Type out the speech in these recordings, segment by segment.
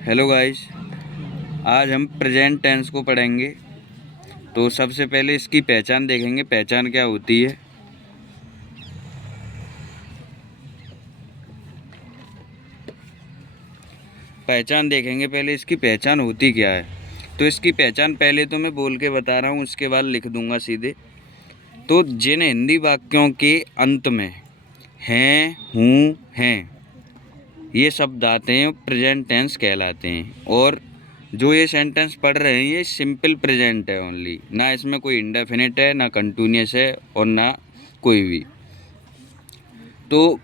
Hello guys, आज हम present tense को पढ़ेंगे। तो सबसे पहले इसकी पहचान देखेंगे, पहचान क्या होती है। पहचान देखेंगे पहले इसकी पहचान होती क्या है। तो इसकी पहचान पहले तो मैं बोल के बता रहा हूँ, उसके बाद लिख दूंगा सीधे। तो जिन हिंदी वाक्यों के अंत में हैं, हूँ, हैं ये शब्द आते हैं प्रेजेंट टेंस कहलाते हैं। और जो ये सेंटेंस पढ़ रहे हैं ये सिंपल प्रेजेंट है ओनली, ना इसमें कोई इंडेफिनिट है, ना कंटिन्यूस है और ना कोई भी। तो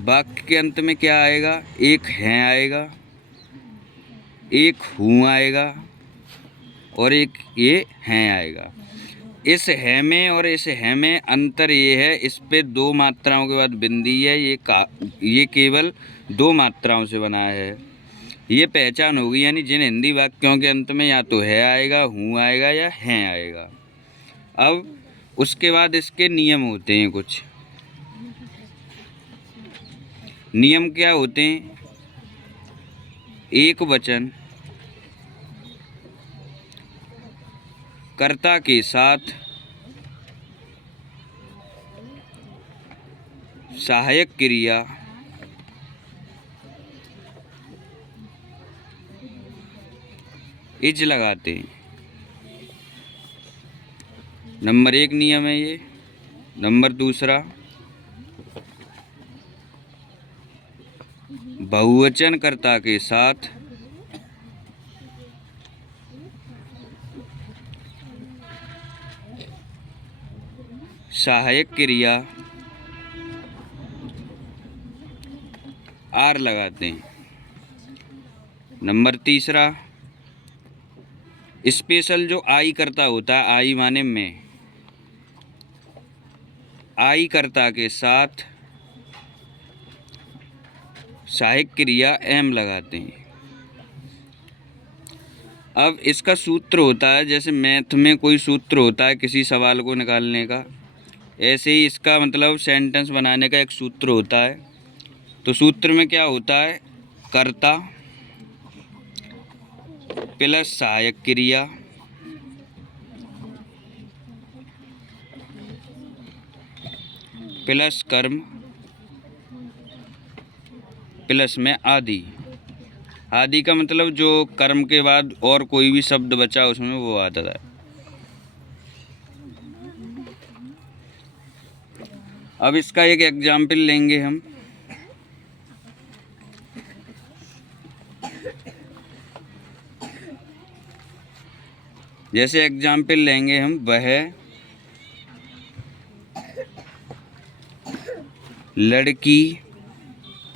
वाक्य के अंत में क्या आएगा? एक हैं आएगा, एक हूँ आएगा और एक ये हैं आएगा। इस है में और इस है में अंतर ये है, इस पे दो मात्राओं के बाद बिंदी है। ये केवल दो मात्राओं से बना है। ये पहचान होगी, यानी जिन हिंदी वाक्यों के अंत में या तो है आएगा, हूँ आएगा या हैं आएगा। अब उसके बाद इसके नियम होते हैं कुछ। नियम क्या होते हैं? एक वचन कर्ता के साथ सहायक क्रिया इज लगाते हैं। नंबर एक नियम है ये। नंबर दूसरा, बहुवचन कर्ता के साथ सहायक क्रिया आर लगाते हैं। नंबर तीसरा, स्पेशल जो आई कर्ता होता है, आई माने में, आई कर्ता के साथ सहायक क्रिया एम लगाते हैं। अब इसका सूत्र होता है, जैसे मैथ में कोई सूत्र होता है किसी सवाल को निकालने का, ऐसे ही इसका मतलब सेंटेंस बनाने का एक सूत्र होता है। तो सूत्र में क्या होता है? कर्ता प्लस सहायक क्रिया प्लस कर्म प्लस में आदि। आदि का मतलब जो कर्म के बाद और कोई भी शब्द बचा उसमें वो आता है। अब इसका एक एग्जाम्पल लेंगे हम। जैसे एग्जाम्पल लेंगे हम, वह लड़की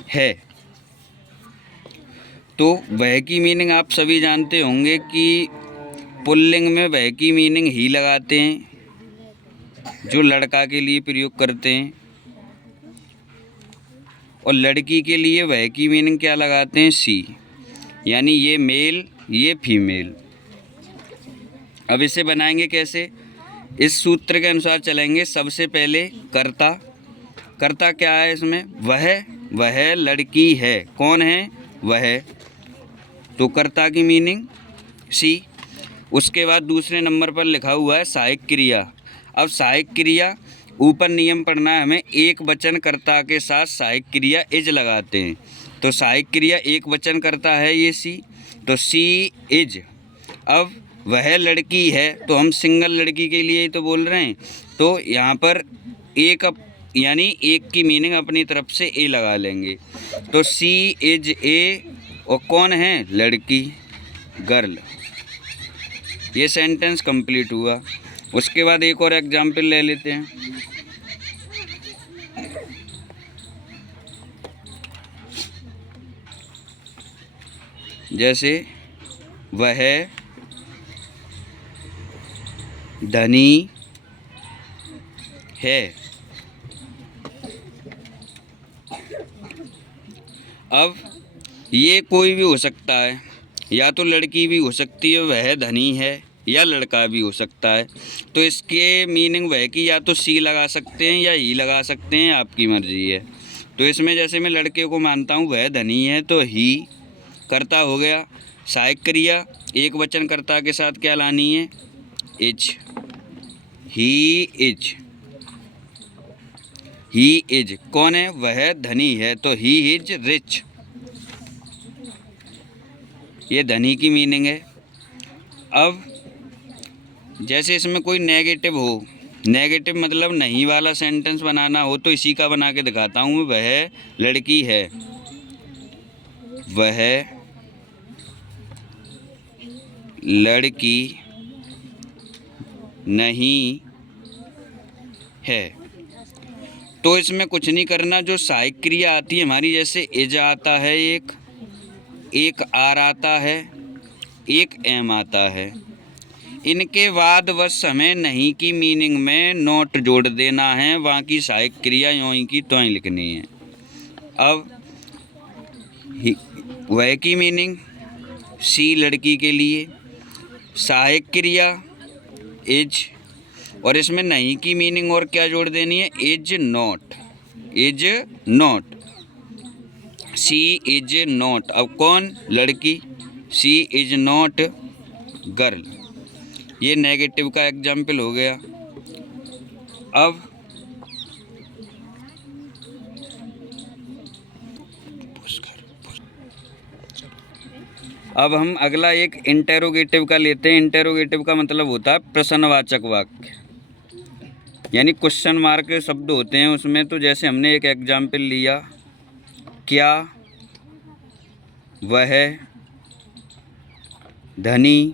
है। तो वह की मीनिंग आप सभी जानते होंगे कि पुल्लिंग में वह की मीनिंग ही लगाते हैं, जो लड़का के लिए प्रयोग करते हैं। और लड़की के लिए वह की मीनिंग क्या लगाते हैं? सी, यानी ये मेल ये फीमेल। अब इसे बनाएंगे कैसे? इस सूत्र के अनुसार चलेंगे। सबसे पहले कर्ता, कर्ता क्या है इसमें? वह लड़की है। कौन है? वह। तो कर्ता की मीनिंग सी। उसके बाद दूसरे नंबर पर लिखा हुआ है सहायक क्रिया। अब सहायक क्रिया, ऊपर नियम पढ़ना है हमें, एक वचन कर्ता के साथ सहायक क्रिया इज लगाते हैं। तो सहायक क्रिया एक वचन करता है ये सी, तो सी इज। अब वह लड़की है, तो हम सिंगल लड़की के लिए ही तो बोल रहे हैं। तो यहाँ पर एक यानी एक की मीनिंग अपनी तरफ से ए लगा लेंगे। तो सी इज ए, और कौन है? लड़की, गर्ल। ये सेंटेंस कंप्लीट हुआ। उसके बाद एक और एग्जाम्पल ले लेते हैं। जैसे वह धनी है। अब ये कोई भी हो सकता है, या तो लड़की भी हो सकती है वह धनी है, या लड़का भी हो सकता है। तो इसके मीनिंग वह की या तो सी लगा सकते हैं या ही लगा सकते हैं, आपकी मर्जी है। तो इसमें जैसे मैं लड़के को मानता हूँ वह धनी है, तो ही कर्ता हो गया, सहायक क्रिया एक वचन कर्ता के साथ क्या लानी है, is, he is. He is कौन है, वह धनी है, तो ही इज रिच, ये धनी की मीनिंग है। अब जैसे इसमें कोई नेगेटिव हो, नेगेटिव मतलब नहीं वाला सेंटेंस बनाना हो, तो इसी का बना के दिखाता हूँ। वह लड़की है, वह लड़की नहीं है। तो इसमें कुछ नहीं करना, जो सहायक क्रिया आती है हमारी, जैसे इज आता है, एक आर आता है, एक एम आता है, इनके बाद बस हमें नहीं की मीनिंग में नोट जोड़ देना है, बाकी सहायक क्रिया यूँ ही की त्यों ही लिखनी है। अब वह की मीनिंग, सी लड़की के लिए, सहायक क्रिया इज, और इसमें नहीं की मीनिंग और क्या जोड़ देनी है, is not, is not, she is not. अब कौन, लड़की, सी इज नॉट गर्ल, ये नेगेटिव का एग्जाम्पल हो गया। अब हम अगला एक इंटेरोगेटिव का लेते हैं। इंटेरोगेटिव का मतलब होता है प्रश्नवाचक वाक्य, यानी क्वेश्चन मार्क शब्द होते हैं उसमें। तो जैसे हमने एक एग्जाम्पल लिया, क्या वह धनी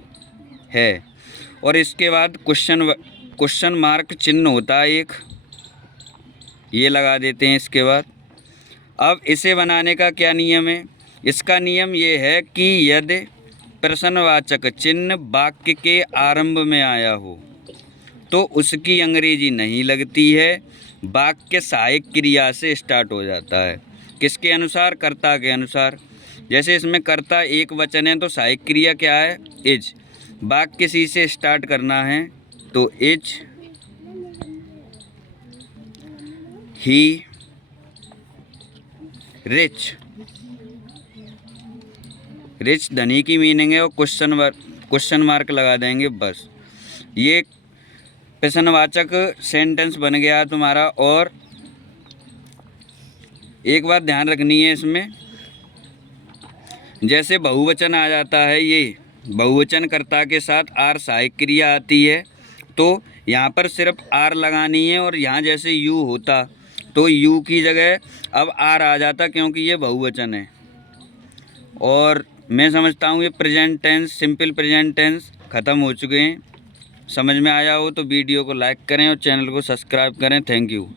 है, और इसके बाद क्वेश्चन मार्क चिन्ह होता है एक, ये लगा देते हैं इसके बाद। अब इसे बनाने का क्या नियम है, इसका नियम ये है कि यदि प्रश्नवाचक चिन्ह वाक्य के आरंभ में आया हो तो उसकी अंग्रेजी नहीं लगती है, वाक्य सहायक क्रिया से स्टार्ट हो जाता है। किसके अनुसार, कर्ता के अनुसार। जैसे इसमें कर्ता एक वचन है तो सहायक क्रिया क्या है, इज, वाक्य सी से स्टार्ट करना है, तो इज ही रिच, रिच धनी की मीनिंग है, और क्वेश्चन मार्क लगा देंगे बस। ये प्रश्नवाचक सेंटेंस बन गया तुम्हारा। और एक बात ध्यान रखनी है इसमें, जैसे बहुवचन आ जाता है, ये बहुवचन कर्ता के साथ आर सहायक क्रिया आती है, तो यहाँ पर सिर्फ आर लगानी है, और यहाँ जैसे यू होता तो यू की जगह अब आर आ जाता, क्योंकि ये बहुवचन है। और मैं समझता हूँ ये present tense, simple present tense ख़त्म हो चुके हैं। समझ में आया हो तो वीडियो को लाइक करें और चैनल को सब्सक्राइब करें। Thank you.